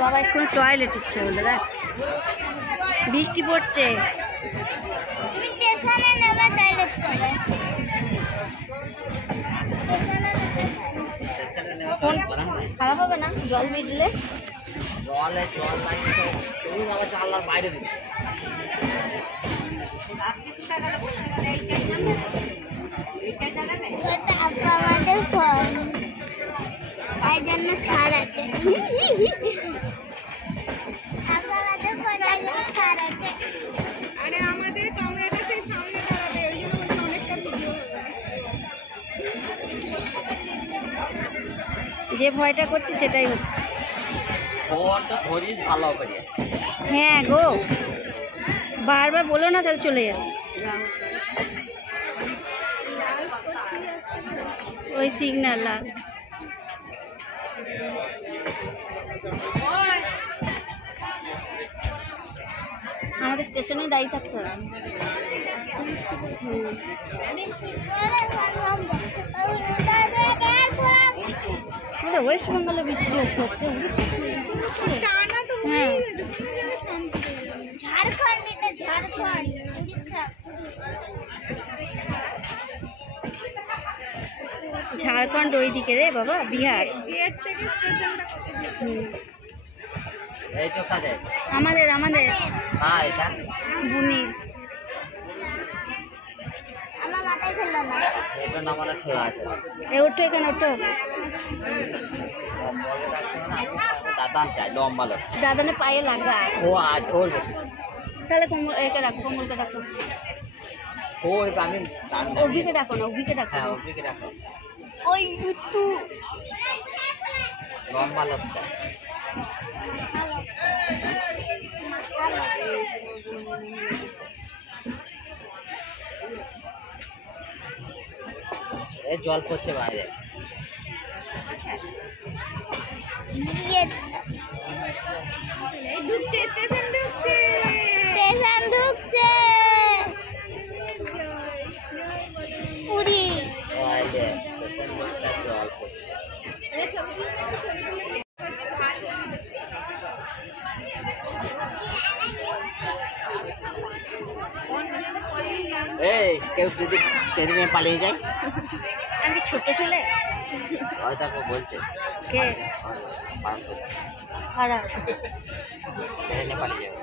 বাবা এখন টয়লেট ইচ্ছে হলো, দেখ বৃষ্টি পড়ছে। খারাপ হবে না জল ভিজলে? জল লাগে তো তুমি আবার জানলার বাইরে দিচ্ছ। আমাদের ফোন তাই জন্য ছাড় আছে। আমাদের ফোন তাই জন্য ছাড় আছে। আরে আমাদের ক্যামেরাটা সেই সামনে দাঁড়াবে, ওই জন্য অনেকটা ভিডিও হবে। যে ভয়টা করছে সেটাই হচ্ছে। ফোনটা ধরিস ভালো করে। হ্যাঁ গো, বারবার বলো না তাহলে চলে যাবে। ওই সিগন্যাল লাল। আমাদের স্টেশনে দাঁড়িয়ে থাকতে হবে। ওয়েস্ট বেঙ্গলে বৃষ্টি হচ্ছে হ্যাঁ। ঝাড়খণ্ড ওইদিকে রে বাবা, বিহার। আমাদের বুনির। ওঠো এখানে, ওঠো। দাদানে পায়ে লাগা। তাহলে একে রাখো, কমলকে রাখো। অভিকে ডাকো না, অভিকে ডাকো। ওই একটু লম্বা লোক চাই। জল পড়ছে বাইরে। পুরি জল পড়ছে। এই কেউ যদি ট্রেনে পালিয়ে যায়? আমি ছোট ছেলে হয়তো বলছে কে ট্রেনে পালিয়ে যাবে।